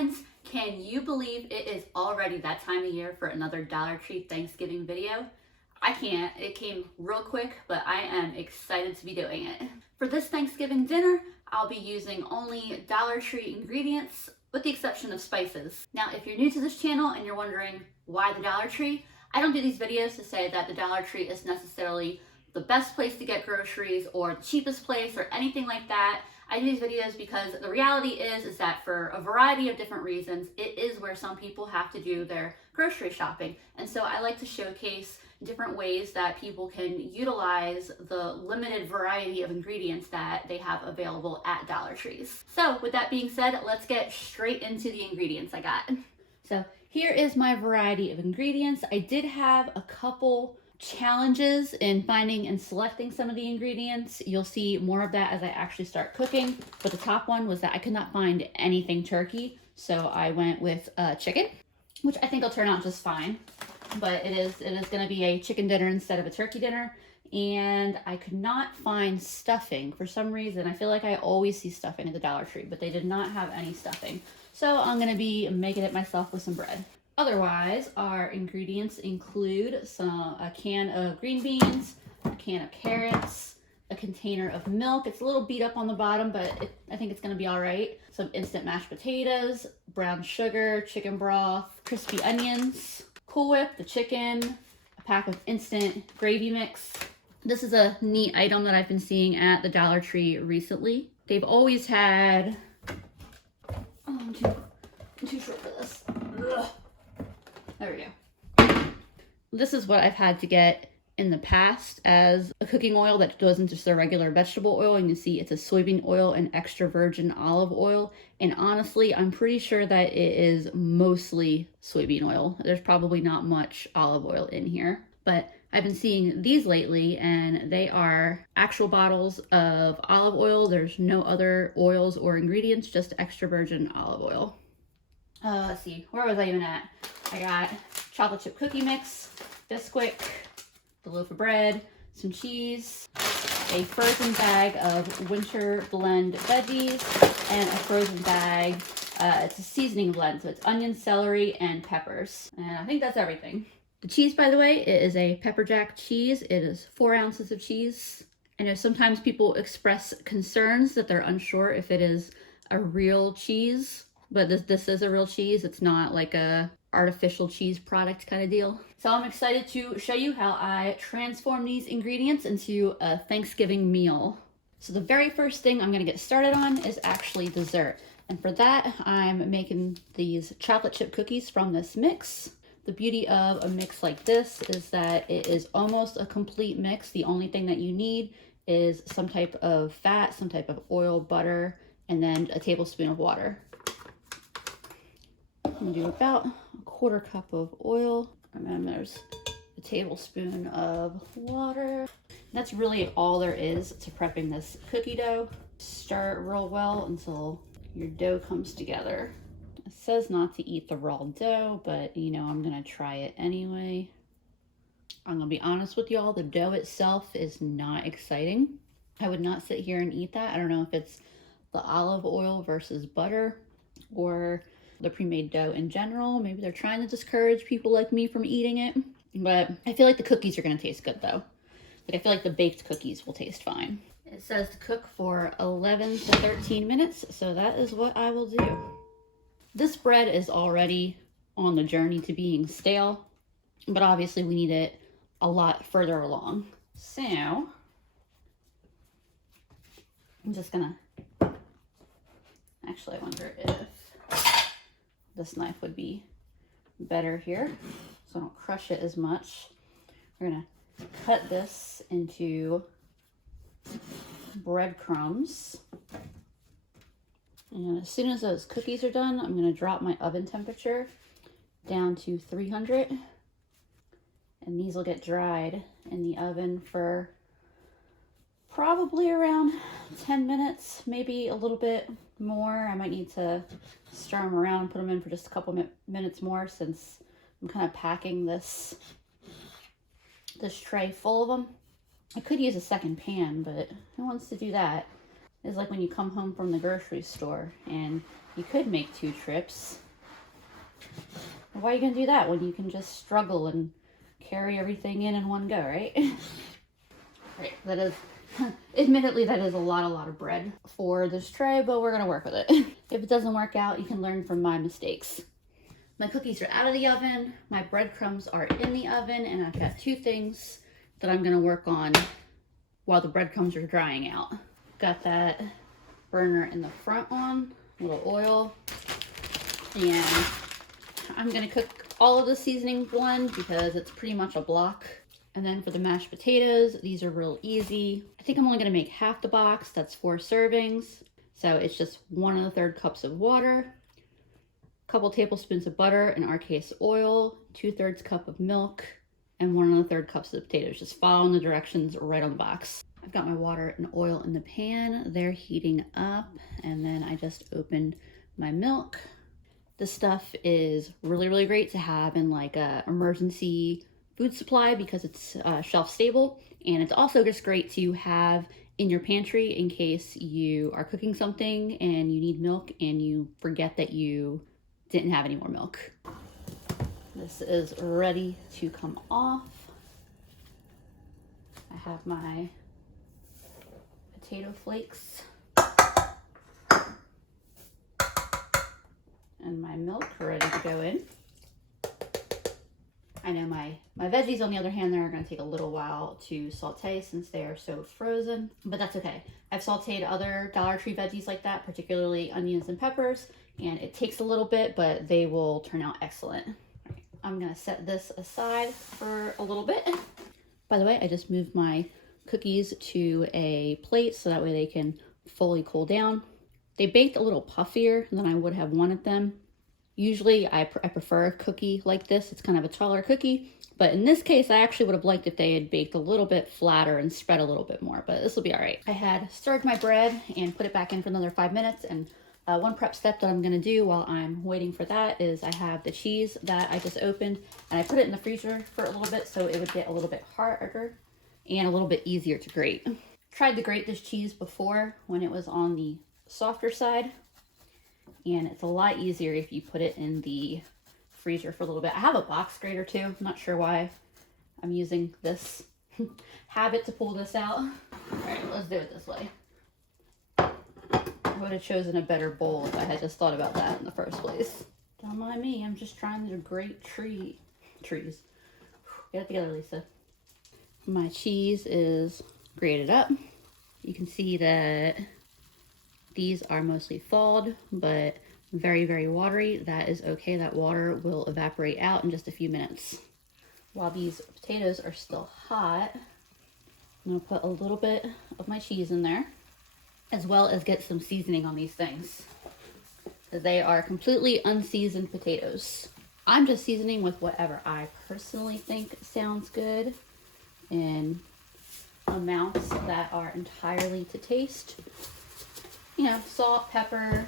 Friends, can you believe it is already that time of year for another Dollar Tree Thanksgiving video? I can't. It came real quick, but I am excited to be doing it. For this Thanksgiving dinner, I'll be using only Dollar Tree ingredients, with the exception of spices. Now, if you're new to this channel and you're wondering why the Dollar Tree, I don't do these videos to say that the Dollar Tree is necessarily the best place to get groceries or the cheapest place or anything like that. I do these videos because the reality is that for a variety of different reasons, it is where some people have to do their grocery shopping. And so I like to showcase different ways that people can utilize the limited variety of ingredients that they have available at Dollar Trees. So with that being said, let's get straight into the ingredients I got. So here is my variety of ingredients. I did have a couple challenges in finding and selecting some of the ingredients. You'll see more of that as I actually start cooking. But the top one was that I could not find anything turkey. So I went with chicken, which I think will turn out just fine. But it is going to be a chicken dinner instead of a turkey dinner. And I could not find stuffing for some reason. I feel like I always see stuffing at the Dollar Tree, but they did not have any stuffing. So I'm going to be making it myself with some bread. Otherwise, our ingredients include a can of green beans, a can of carrots, a container of milk. It's a little beat up on the bottom, but I think it's going to be all right. Some instant mashed potatoes, brown sugar, chicken broth, crispy onions, Cool Whip, the chicken, a pack of instant gravy mix. This is a neat item that I've been seeing at the Dollar Tree recently. They've always had... Oh, I'm too short for this. Ugh. There we go. This is what I've had to get in the past as a cooking oil that wasn't just a regular vegetable oil. And you see it's a soybean oil and extra virgin olive oil. And honestly, I'm pretty sure that it is mostly soybean oil. There's probably not much olive oil in here. But I've been seeing these lately and they are actual bottles of olive oil. There's no other oils or ingredients, just extra virgin olive oil. Let's see, where was I even at? I got chocolate chip cookie mix, Bisquick, the loaf of bread, some cheese, a frozen bag of winter blend veggies, and a frozen bag, it's a seasoning blend, so it's onion, celery, and peppers. And I think that's everything. The cheese, by the way, it is a pepper jack cheese. It is 4 ounces of cheese. I know sometimes people express concerns that they're unsure if it is a real cheese, but this is a real cheese. It's not like a artificial cheese product kind of deal. So I'm excited to show you how I transform these ingredients into a Thanksgiving meal. So the very first thing I'm gonna get started on is actually dessert. And for that, I'm making these chocolate chip cookies from this mix. The beauty of a mix like this is that it is almost a complete mix. The only thing that you need is some type of fat, some type of oil, butter, and then a tablespoon of water. I'm gonna do about a 1/4 cup of oil, and then there's a tablespoon of water. That's really all there is to prepping this cookie dough. Stir it real well until your dough comes together. It says not to eat the raw dough, but you know, I'm gonna try it anyway. I'm gonna be honest with y'all, the dough itself is not exciting. I would not sit here and eat that. I don't know if it's the olive oil versus butter or the pre-made dough in general. Maybe they're trying to discourage people like me from eating it, but I feel like the cookies are gonna taste good though. Like I feel like the baked cookies will taste fine. It says to cook for 11 to 13 minutes, so that is what I will do. This bread is already on the journey to being stale, but obviously we need it a lot further along. So I'm just gonna, actually I wonder if this knife would be better here so I don't crush it as much. We're gonna cut this into breadcrumbs. And as soon as those cookies are done, I'm gonna drop my oven temperature down to 300. And these will get dried in the oven for probably around 10 minutes, maybe a little bit more. I might need to stir them around and put them in for just a couple minutes more since I'm kind of packing this tray full of them. I could use a second pan, but who wants to do that? is like when you come home from the grocery store and you could make 2 trips. Why are you gonna do that when you can just struggle and carry everything in one go, right? Right, that is, admittedly, that is a lot of bread for this tray, but we're gonna work with it. If it doesn't work out, you can learn from my mistakes. My cookies are out of the oven, my breadcrumbs are in the oven, and I've got 2 things that I'm gonna work on while the breadcrumbs are drying out. Got that burner in the front on, a little oil, and I'm gonna cook all of the seasoning blend because it's pretty much a block. And then for the mashed potatoes, these are real easy. I think I'm only gonna make half the box, that's 4 servings. So it's just 1 1/3 cups of water, a couple tablespoons of butter, in our case oil, 2/3 cup of milk, and 1 1/3 cups of potatoes. Just following the directions right on the box. I've got my water and oil in the pan. They're heating up, and then I just opened my milk. This stuff is really great to have in like a emergency food supply because it's shelf stable, and it's also just great to have in your pantry in case you are cooking something and you need milk and you forget that you didn't have any more milk. This is ready to come off. I have my potato flakes and my milk ready to go in. I know my veggies, on the other hand, they're going to take a little while to saute since they are so frozen, but that's okay. I've sauteed other Dollar Tree veggies like that, particularly onions and peppers, and it takes a little bit, but they will turn out excellent. I'm going to set this aside for a little bit. By the way, I just moved my cookies to a plate so that way they can fully cool down. They baked a little puffier than I would have wanted them. Usually I prefer a cookie like this. It's kind of a taller cookie, but in this case, I actually would have liked if they had baked a little bit flatter and spread a little bit more, but this will be all right. I had stirred my bread and put it back in for another 5 minutes, and one prep step that I'm gonna do while I'm waiting for that is I have the cheese that I just opened, and I put it in the freezer for a little bit so it would get a little bit harder and a little bit easier to grate. Tried to grate this cheese before when it was on the softer side, and it's a lot easier if you put it in the freezer for a little bit. I have a box grater too. I'm not sure why I'm using this habit to pull this out. All right, let's do it this way. I would have chosen a better bowl if I had just thought about that in the first place. Don't mind me, I'm just trying to grate trees. Get it together, Lisa. My cheese is grated up. You can see that these are mostly thawed, but very watery. That is okay. That water will evaporate out in just a few minutes. While these potatoes are still hot, I'm gonna put a little bit of my cheese in there, as well as get some seasoning on these things. They are completely unseasoned potatoes. I'm just seasoning with whatever I personally think sounds good in amounts that are entirely to taste. You know, salt, pepper,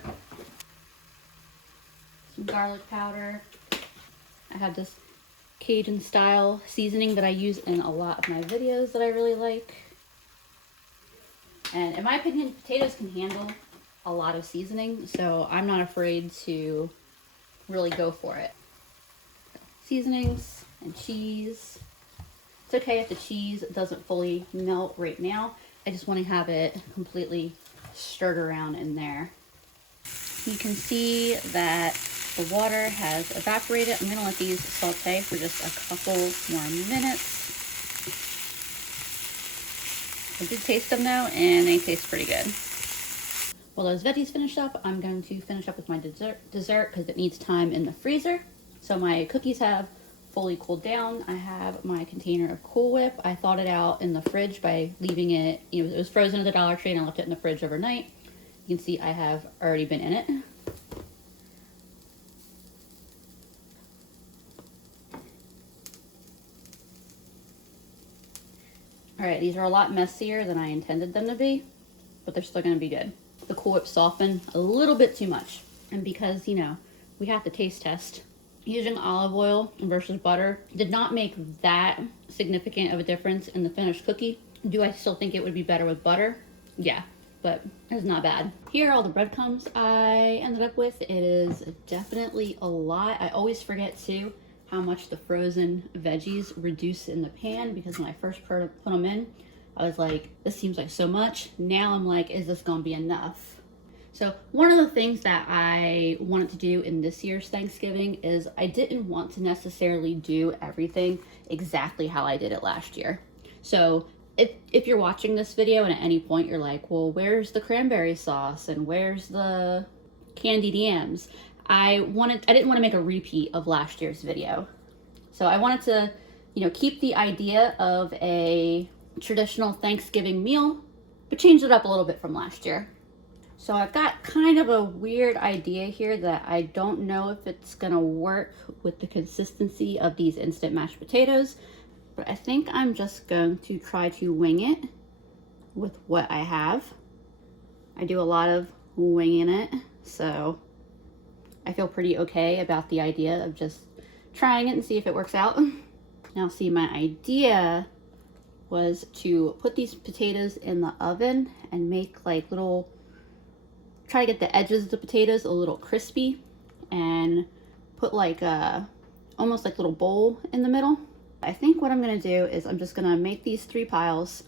some garlic powder. I have this Cajun style seasoning that I use in a lot of my videos that I really like. And in my opinion, potatoes can handle a lot of seasoning, so I'm not afraid to really go for it. Seasonings and cheese. It's okay if the cheese doesn't fully melt right now. I just want to have it completely stirred around in there. You can see that the water has evaporated. I'm going to let these saute for just a couple more minutes. I did taste them though, and they taste pretty good. While those veggies finish up, I'm going to finish up with my dessert because it needs time in the freezer. So my cookies have fully cooled down. I have my container of Cool Whip. I thawed it out in the fridge by leaving it, you know, it was frozen at the Dollar Tree and I left it in the fridge overnight. You can see I have already been in it. All right, these are a lot messier than I intended them to be, but they're still gonna be good. The Cool Whip softened a little bit too much. And because, you know, we have to taste test, using olive oil versus butter did not make that significant of a difference in the finished cookie. Do I still think it would be better with butter? Yeah. but it's not bad. Here are all the breadcrumbs I ended up with. It is definitely a lot. I always forget too how much the frozen veggies reduce in the pan, because when I first put them in, I was like, this seems like so much. Now I'm like, is this gonna be enough? So one of the things that I wanted to do in this year's Thanksgiving is I didn't want to necessarily do everything exactly how I did it last year. So if you're watching this video and at any point you're like, well, where's the cranberry sauce and where's the candied yams? I didn't want to make a repeat of last year's video. So I wanted to, you know, keep the idea of a traditional Thanksgiving meal, but change it up a little bit from last year. So I've got kind of a weird idea here that I don't know if it's gonna work with the consistency of these instant mashed potatoes, but I think I'm just going to try to wing it with what I have. I do a lot of winging it, so I feel pretty okay about the idea of just trying it and see if it works out. Now see, my idea was to put these potatoes in the oven and make like little, try to get the edges of the potatoes a little crispy, and put like a, almost like little bowl in the middle. I think what I'm gonna do is I'm just gonna make these 3 piles,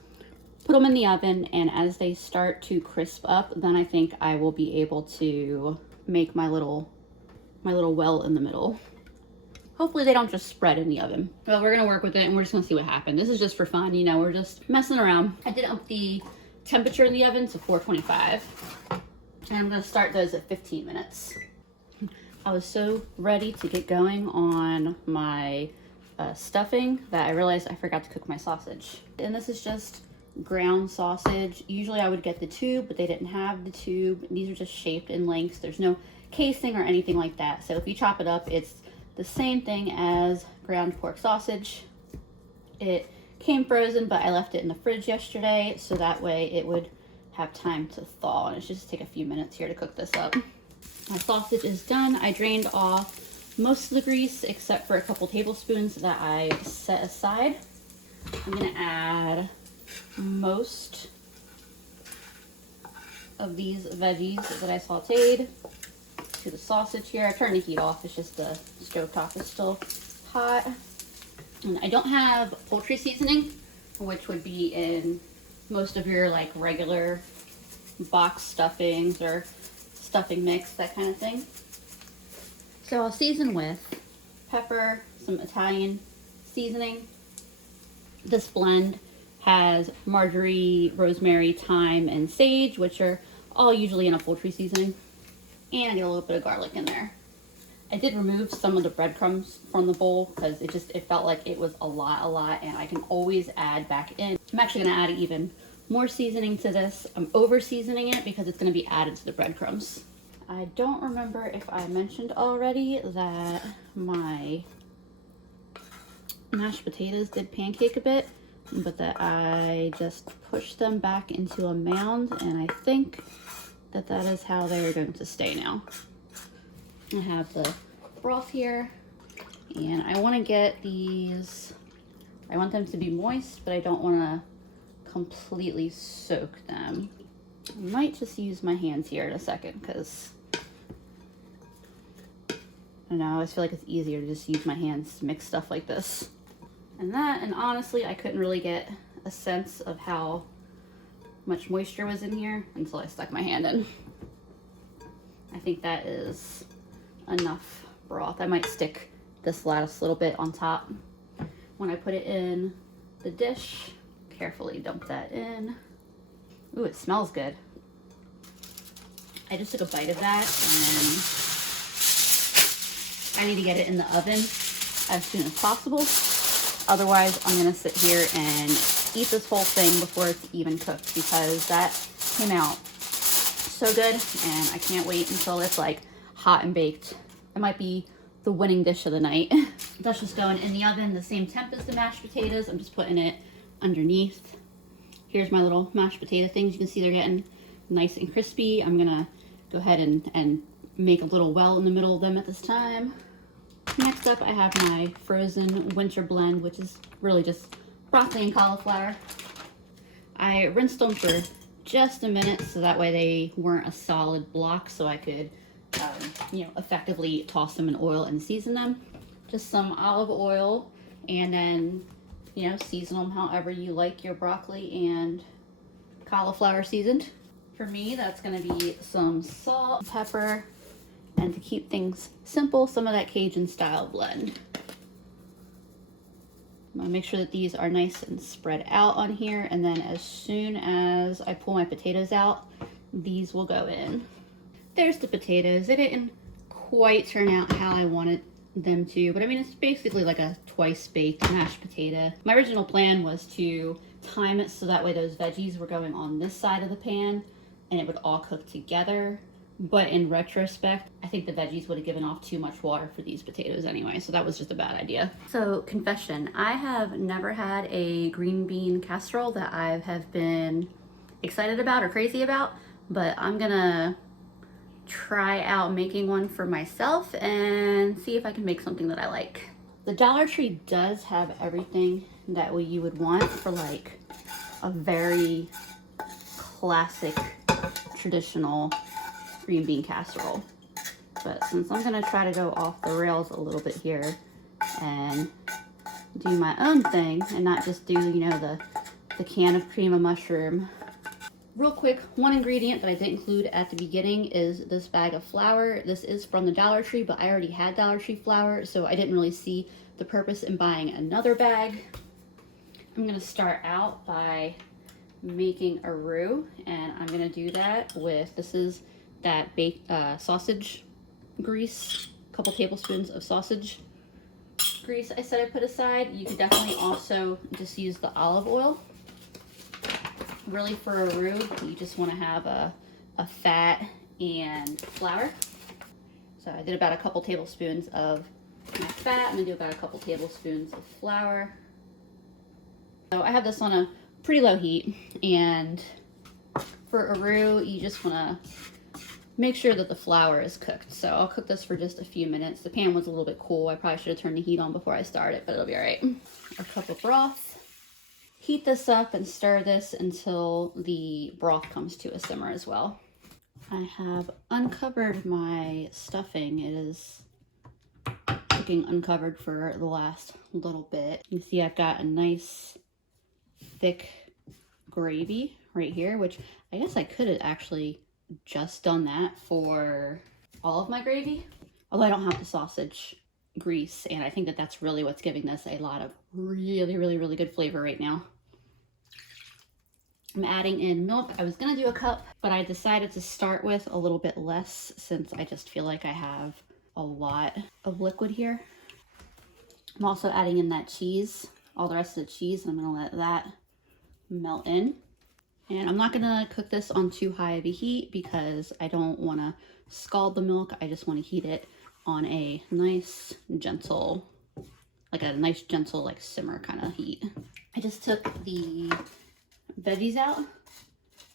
put them in the oven, and as they start to crisp up, then I think I will be able to make my little well in the middle. Hopefully they don't just spread in the oven. Well, we're gonna work with it and we're just gonna see what happens. This is just for fun, you know, we're just messing around. I did up the temperature in the oven to 425. And I'm gonna start those at 15 minutes. I was so ready to get going on my stuffing that I realized I forgot to cook my sausage. And this is just ground sausage. Usually I would get the tube, but they didn't have the tube. These are just shaped in lengths. There's no casing or anything like that. So if you chop it up, it's the same thing as ground pork sausage. It came frozen, but I left it in the fridge yesterday, so that way it would have time to thaw, and it should just take a few minutes here to cook this up. My sausage is done. I drained off most of the grease except for a couple tablespoons that I set aside. I'm gonna add most of these veggies that I sauteed to the sausage here. I turned the heat off, it's just the stovetop is still hot. And I don't have poultry seasoning, which would be in most of your like regular box stuffings or stuffing mix, that kind of thing. So I'll season with pepper, some Italian seasoning. This blend has marjorie, rosemary, thyme, and sage, which are all usually in a poultry seasoning. And I get a little bit of garlic in there. I did remove some of the breadcrumbs from the bowl because it felt like it was a lot, and I can always add back in. I'm actually gonna add even more seasoning to this. I'm over seasoning it because it's gonna be added to the breadcrumbs. I don't remember if I mentioned already that my mashed potatoes did pancake a bit, but that I just pushed them back into a mound, and I think that that is how they are going to stay now. I have the broth here, and I want to get these, I want them to be moist, but I don't want to completely soak them. I might just use my hands here in a second because I don't know, I always feel like it's easier to just use my hands to mix stuff like this. And honestly, I couldn't really get a sense of how much moisture was in here until I stuck my hand in. I think that is enough broth. I might stick this last little bit on top. When I put it in the dish, carefully dump that in. Ooh, it smells good. I just took a bite of that, and I need to get it in the oven as soon as possible. Otherwise, I'm gonna sit here and eat this whole thing before it's even cooked, because that came out so good, and I can't wait until it's like hot and baked. It might be the winning dish of the night. That's just going in the oven, the same temp as the mashed potatoes. I'm just putting it underneath. Here's my little mashed potato things. You can see they're getting nice and crispy. I'm gonna go ahead and make a little well in the middle of them at this time. Next up, I have my frozen winter blend, which is really just broccoli and cauliflower. I rinsed them for just a minute so that way they weren't a solid block, so I could, you know, effectively toss them in oil and season them. Just some olive oil, and then, you know, season them however you like your broccoli and cauliflower seasoned. For me, that's going to be some salt, pepper, and to keep things simple, some of that Cajun style blend. I'm gonna make sure that these are nice and spread out on here, and then as soon as I pull my potatoes out, these will go in. There's the potatoes. They didn't quite turn out how I wanted them to, but I mean, it's basically like a twice baked mashed potato. My original plan was to time it so that way those veggies were going on this side of the pan and it would all cook together. But in retrospect, I think the veggies would have given off too much water for these potatoes anyway, so that was just a bad idea. So, confession, I have never had a green bean casserole that I have been excited about or crazy about, but I'm gonna try out making one for myself and see if I can make something that I like. The Dollar Tree does have everything that you would want for like a very classic, traditional green bean casserole. But since I'm gonna try to go off the rails a little bit here and do my own thing and not just do, you know, the can of cream of mushroom. Real quick, one ingredient that I didn't include at the beginning is this bag of flour. This is from the Dollar Tree, but I already had Dollar Tree flour, so I didn't really see the purpose in buying another bag. I'm gonna start out by making a roux, and I'm gonna do that with, this is that baked sausage grease, a couple tablespoons of sausage grease I said I put aside. You could definitely also just use the olive oil. Really, for a roux, you just want to have a fat and flour. So I did about a couple tablespoons of my fat. I'm gonna do about a couple tablespoons of flour. So I have this on a pretty low heat, and for a roux, you just want to make sure that the flour is cooked. So I'll cook this for just a few minutes. The pan was a little bit cool. I probably should have turned the heat on before I started, but it'll be all right. A cup of broth. Heat this up and stir this until the broth comes to a simmer as well. I have uncovered my stuffing. It is cooking uncovered for the last little bit. You can see I've got a nice thick gravy right here, which I guess I could have actually just done that for all of my gravy, although I don't have the sausage grease, and I think that that's really what's giving this a lot of really good flavor right now. I'm adding in milk. I was gonna do a cup, but I decided to start with a little bit less since I just feel like I have a lot of liquid here. I'm also adding in that cheese, all the rest of the cheese, and I'm gonna let that melt in. And I'm not gonna cook this on too high of a heat because I don't wanna scald the milk. I just wanna heat it on a nice gentle, like simmer kind of heat. I just took the veggies out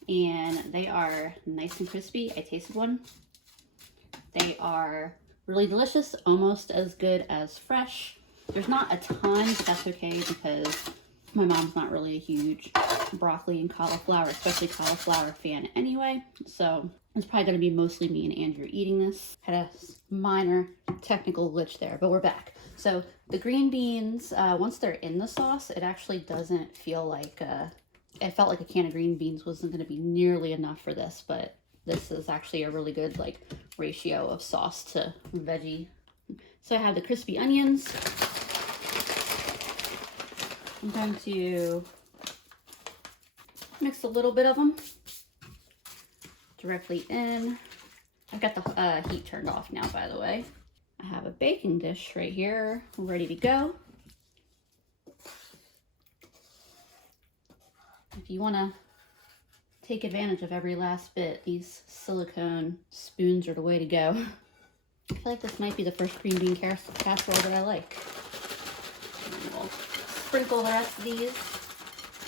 and they are nice and crispy. I tasted one. They are really delicious, almost as good as fresh. There's not a ton, but that's okay because my mom's not really a huge broccoli and cauliflower, especially cauliflower fan anyway. So it's probably going to be mostly me and Andrew eating this. Had a minor technical glitch there, but we're back. So the green beans, once they're in the sauce, it actually doesn't feel like, it felt like a can of green beans wasn't going to be nearly enough for this, but this is actually a really good like ratio of sauce to veggie. So I have the crispy onions. I'm going to mix a little bit of them directly in. I've got the heat turned off now, by the way. I have a baking dish right here, ready to go. If you want to take advantage of every last bit, these silicone spoons are the way to go. I feel like this might be the first green bean casserole that I like. And we'll sprinkle the rest of these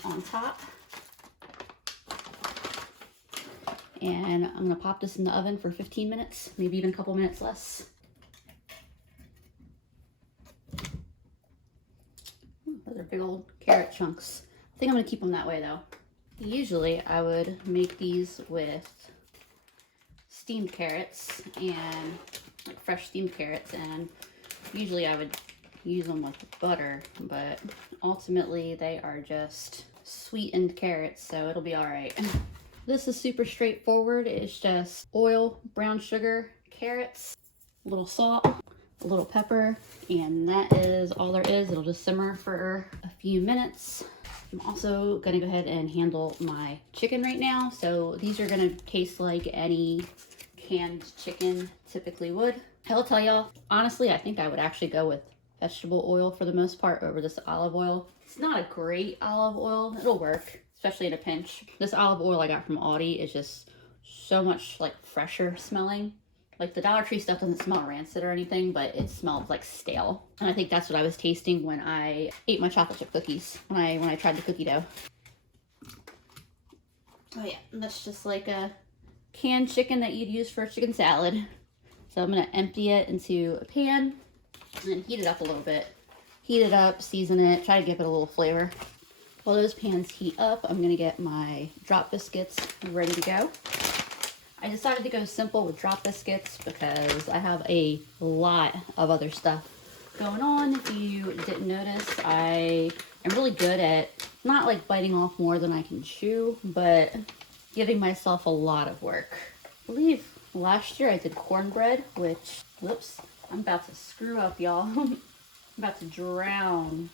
on top. And I'm gonna pop this in the oven for 15 minutes, maybe even a couple minutes less. Those are big old carrot chunks. I think I'm gonna keep them that way though. Usually I would make these with steamed carrots and like fresh steamed carrots, and usually I would use them with butter, but ultimately they are just sweetened carrots, so it'll be all right. This is super straightforward. It's just oil, brown sugar, carrots, a little salt, a little pepper, and that is all there is. It'll just simmer for a few minutes. I'm also gonna go ahead and handle my chicken right now. So these are gonna taste like any canned chicken typically would. I'll tell y'all, honestly, I think I would actually go with vegetable oil for the most part over this olive oil. It's not a great olive oil. It'll work, especially in a pinch. This olive oil I got from Aldi is just so much like fresher smelling. Like the Dollar Tree stuff doesn't smell rancid or anything, but it smells like stale. And I think that's what I was tasting when I ate my chocolate chip cookies, when I tried the cookie dough. Oh yeah, and that's just like a canned chicken that you'd use for a chicken salad. So I'm gonna empty it into a pan and then heat it up a little bit. Heat it up, season it, try to give it a little flavor. While those pans heat up, I'm gonna get my drop biscuits ready to go. I decided to go simple with drop biscuits because I have a lot of other stuff going on. If you didn't notice, I am really good at not like biting off more than I can chew, but giving myself a lot of work. I believe last year I did cornbread, which, whoops, I'm about to screw up, y'all. I'm about to drown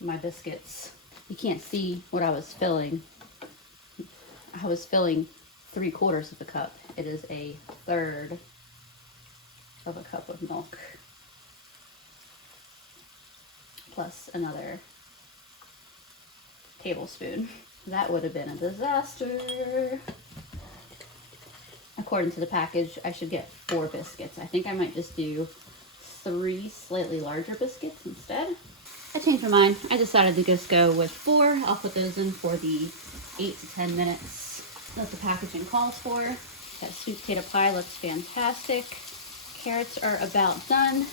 my biscuits. You can't see what I was filling. I was filling 3/4 of a cup. It is a 1/3 of a cup of milk, plus another tablespoon. That would have been a disaster. According to the package, I should get 4 biscuits. I think I might just do 3 slightly larger biscuits instead. I changed my mind. I decided to just go with 4. I'll put those in for the 8 to 10 minutes that the packaging calls for. That sweet potato pie looks fantastic. Carrots are about done.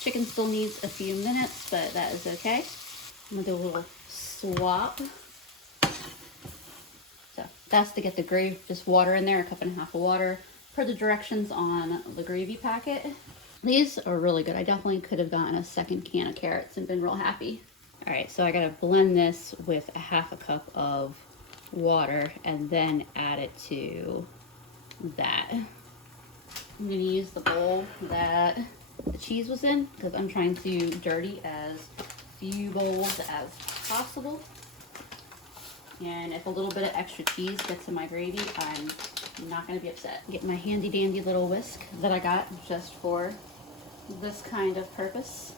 Chicken still needs a few minutes, but that is okay. I'm gonna do a little swap. So that's to get the gravy, just water in there, 1.5 cups of water, per the directions on the gravy packet. These are really good. I definitely could have gotten a second can of carrots and been real happy. All right, so I gotta blend this with 1/2 cup of water and then add it to that. I'm gonna use the bowl that the cheese was in because I'm trying to dirty as few bowls as possible. And if a little bit of extra cheese gets in my gravy, I'm not gonna be upset. Get my handy dandy little whisk that I got just for this kind of purpose.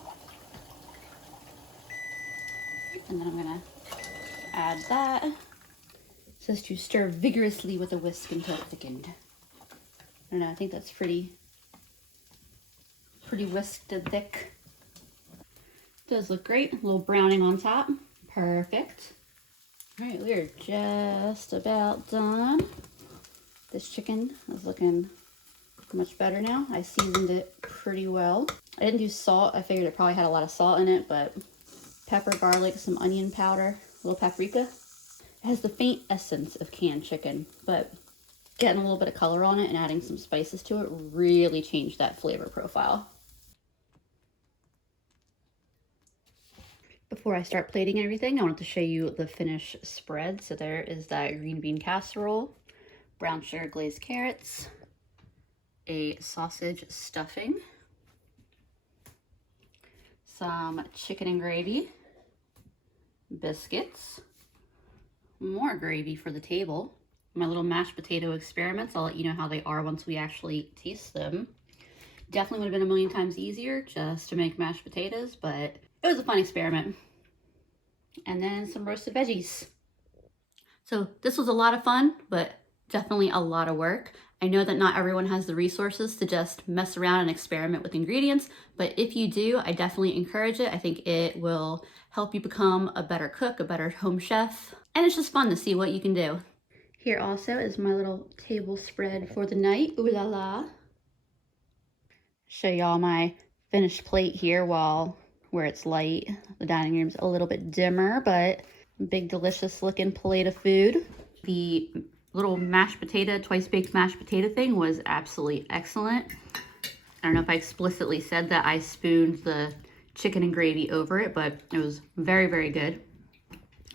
And then I'm gonna add that. It says to stir vigorously with a whisk until thickened. I don't know, I think that's pretty whisked and thick. Does look great. A little browning on top. Perfect. All right, we are just about done. This chicken is looking much better now. I seasoned it pretty well. I didn't do salt. I figured it probably had a lot of salt in it, but pepper, garlic, some onion powder, a little paprika. It has the faint essence of canned chicken, but getting a little bit of color on it and adding some spices to it really changed that flavor profile. Before I start plating everything, I wanted to show you the finished spread. So there is that green bean casserole, brown sugar glazed carrots, a sausage stuffing, some chicken and gravy, biscuits, more gravy for the table, my little mashed potato experiments. I'll let you know how they are once we actually taste them. Definitely would have been a million times easier just to make mashed potatoes, but it was a fun experiment. And then some roasted veggies. So this was a lot of fun, but definitely a lot of work. I know that not everyone has the resources to just mess around and experiment with ingredients, but if you do, I definitely encourage it. I think it will help you become a better cook, a better home chef, and it's just fun to see what you can do. Here also is my little table spread for the night. Ooh la la. Show y'all my finished plate here where it's light. The dining room's a little bit dimmer, but Big delicious looking plate of food. The little mashed potato, twice baked mashed potato thing was absolutely excellent. I don't know if I explicitly said that I spooned the chicken and gravy over it, but it was very, very good.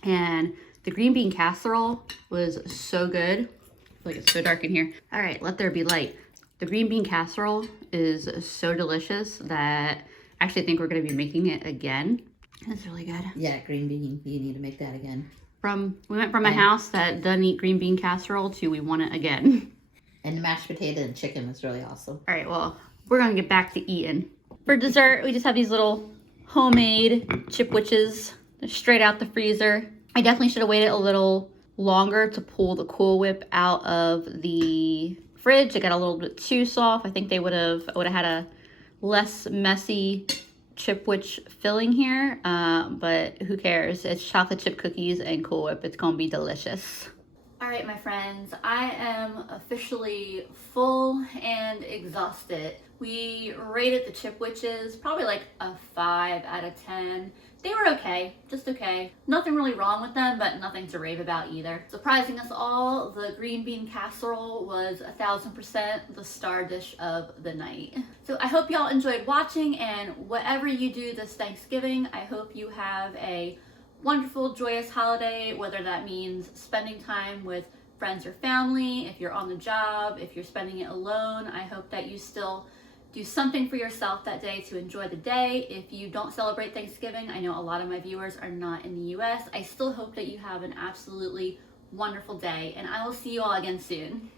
And the green bean casserole was so good. I feel like it's so dark in here. All right, let there be light. The green bean casserole is so delicious that I actually think we're gonna be making it again. It's really good. Yeah, green bean, you need to make that again. We went from a house that doesn't eat green bean casserole to we want it again. And the mashed potato and chicken was really awesome. All right, well, we're gonna get back to eating. For dessert, we just have these little homemade chipwiches. They're straight out the freezer. I definitely should have waited a little longer to pull the Cool Whip out of the fridge. It got a little bit too soft. I think I would have had a less messy chipwich filling here, but who cares? It's chocolate chip cookies and Cool Whip. It's gonna be delicious. All right, my friends, I am officially full and exhausted. We rated the chipwiches probably like a 5 out of 10. They were okay, just okay. Nothing really wrong with them, but nothing to rave about either. Surprising us all, the green bean casserole was 1000% the star dish of the night. So I hope y'all enjoyed watching, and whatever you do this Thanksgiving, I hope you have a wonderful, joyous holiday, whether that means spending time with friends or family, if you're on the job, if you're spending it alone. I hope that you still do something for yourself that day to enjoy the day. If you don't celebrate Thanksgiving, I know a lot of my viewers are not in the US. I still hope that you have an absolutely wonderful day, and I will see you all again soon.